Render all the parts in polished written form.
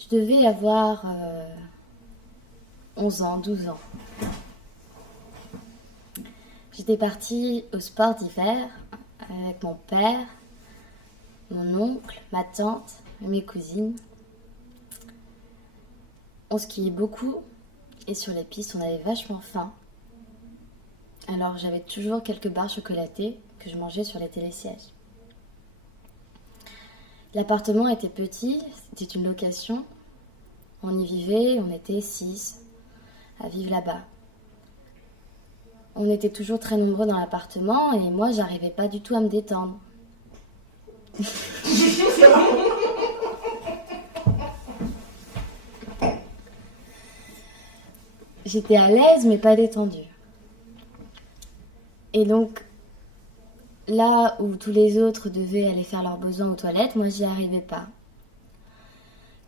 Je devais avoir 11 ans, 12 ans. J'étais partie au sport d'hiver avec mon père, mon oncle, ma tante et mes cousines. On skiait beaucoup et sur les pistes on avait vachement faim. Alors j'avais toujours quelques barres chocolatées que je mangeais sur les télésièges. L'appartement était petit, c'était une location. On y vivait, on était 6 à vivre là-bas. On était toujours très nombreux dans l'appartement et moi j'arrivais pas du tout à me détendre. J'étais à l'aise mais pas détendue. Et donc là où tous les autres devaient aller faire leurs besoins aux toilettes, moi j'y arrivais pas.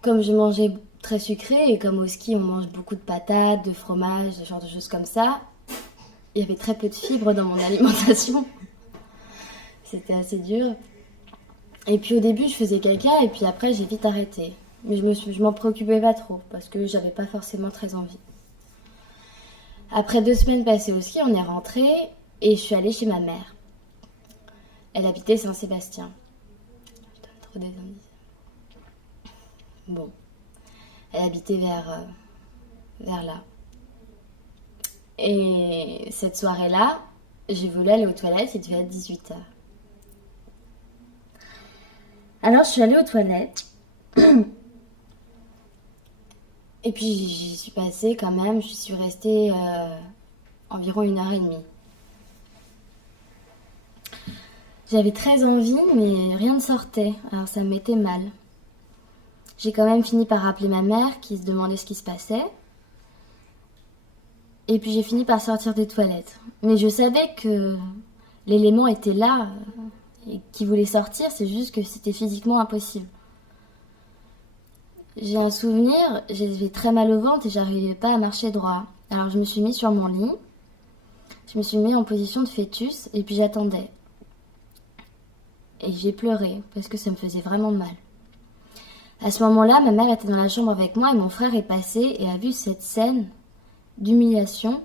Comme je mangeais très sucré et comme au ski on mange beaucoup de patates, de fromage, ce genre de choses comme ça, il y avait très peu de fibres dans mon alimentation. C'était assez dur. Et puis au début je faisais caca et puis après j'ai vite arrêté. Mais je m'en préoccupais pas trop parce que j'avais pas forcément très envie. Après 2 semaines passées au ski, on est rentré et je suis allée chez ma mère. Elle habitait Saint-Sébastien. Je donne trop des indices. Bon, elle habitait vers là. Et cette soirée-là, j'ai voulu aller aux toilettes, il devait être 18h. Alors je suis allée aux toilettes. Et puis j'y suis passée quand même, je suis restée environ 1h30. J'avais très envie, mais rien ne sortait, alors ça me mettait mal. J'ai quand même fini par appeler ma mère qui se demandait ce qui se passait. Et puis j'ai fini par sortir des toilettes. Mais je savais que l'élément était là et qu'il voulait sortir, c'est juste que c'était physiquement impossible. J'ai un souvenir, j'avais très mal au ventre et j'arrivais pas à marcher droit. Alors je me suis mise sur mon lit, je me suis mise en position de fœtus et puis j'attendais. Et j'ai pleuré parce que ça me faisait vraiment mal. À ce moment-là, ma mère était dans la chambre avec moi et mon frère est passé et a vu cette scène d'humiliation.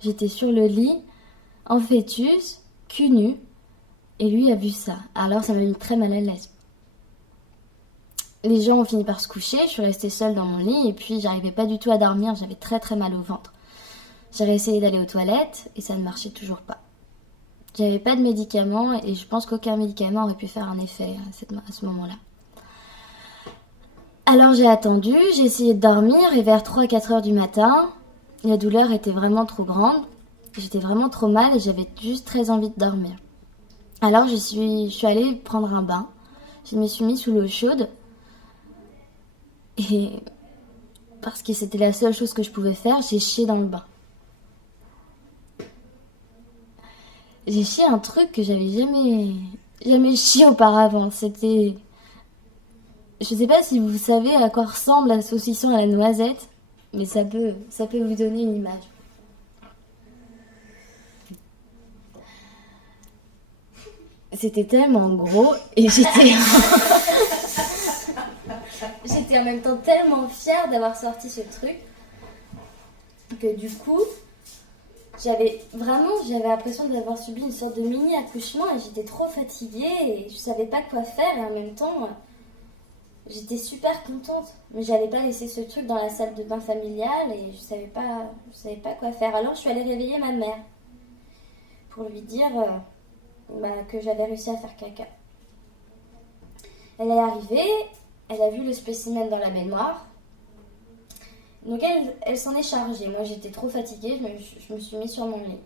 J'étais sur le lit, en fœtus, cul nu, et lui a vu ça. Alors ça m'a mis très mal à l'aise. Les gens ont fini par se coucher, je suis restée seule dans mon lit et puis j'arrivais pas du tout à dormir, j'avais très très mal au ventre. J'ai essayé d'aller aux toilettes et ça ne marchait toujours pas. J'avais pas de médicaments et je pense qu'aucun médicament aurait pu faire un effet à ce moment-là. Alors j'ai attendu, j'ai essayé de dormir et vers 3-4 heures du matin, la douleur était vraiment trop grande, j'étais vraiment trop mal et j'avais juste très envie de dormir. Alors je suis allée prendre un bain, je me suis mise sous l'eau chaude et parce que c'était la seule chose que je pouvais faire, j'ai chié dans le bain. J'ai chié un truc que j'avais jamais chié auparavant, c'était... Je sais pas si vous savez à quoi ressemble un saucisson à la noisette, mais ça peut vous donner une image. C'était tellement gros et j'étais en même temps tellement fière d'avoir sorti ce truc que du coup, j'avais l'impression d'avoir subi une sorte de mini accouchement et j'étais trop fatiguée et je savais pas quoi faire et en même temps, j'étais super contente. Mais j'allais pas laisser ce truc dans la salle de bain familiale et je savais pas quoi faire. Alors je suis allée réveiller ma mère pour lui dire que j'avais réussi à faire caca. Elle est arrivée, elle a vu le spécimen dans la baignoire. Donc elle s'en est chargée. Moi j'étais trop fatiguée, je me suis mise sur mon lit.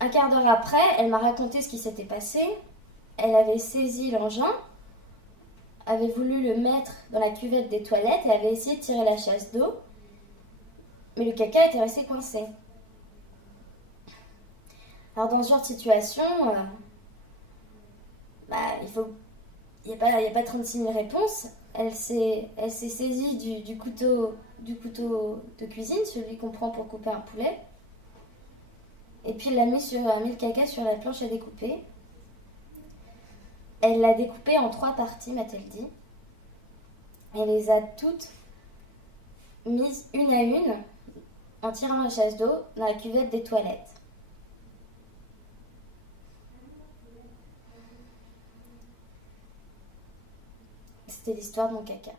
Un quart d'heure après, elle m'a raconté ce qui s'était passé. Elle avait saisi l'engin, avait voulu le mettre dans la cuvette des toilettes et avait essayé de tirer la chasse d'eau. Mais le caca était resté coincé. Alors dans ce genre de situation, il n'y a pas 36 000 réponses. Elle s'est saisie du couteau de cuisine, celui qu'on prend pour couper un poulet. Et puis elle a mis le caca sur la planche à découper. Elle l'a découpé en 3 parties, m'a-t-elle dit. Elle les a toutes mises une à une en tirant la chasse d'eau dans la cuvette des toilettes. C'était l'histoire de mon caca.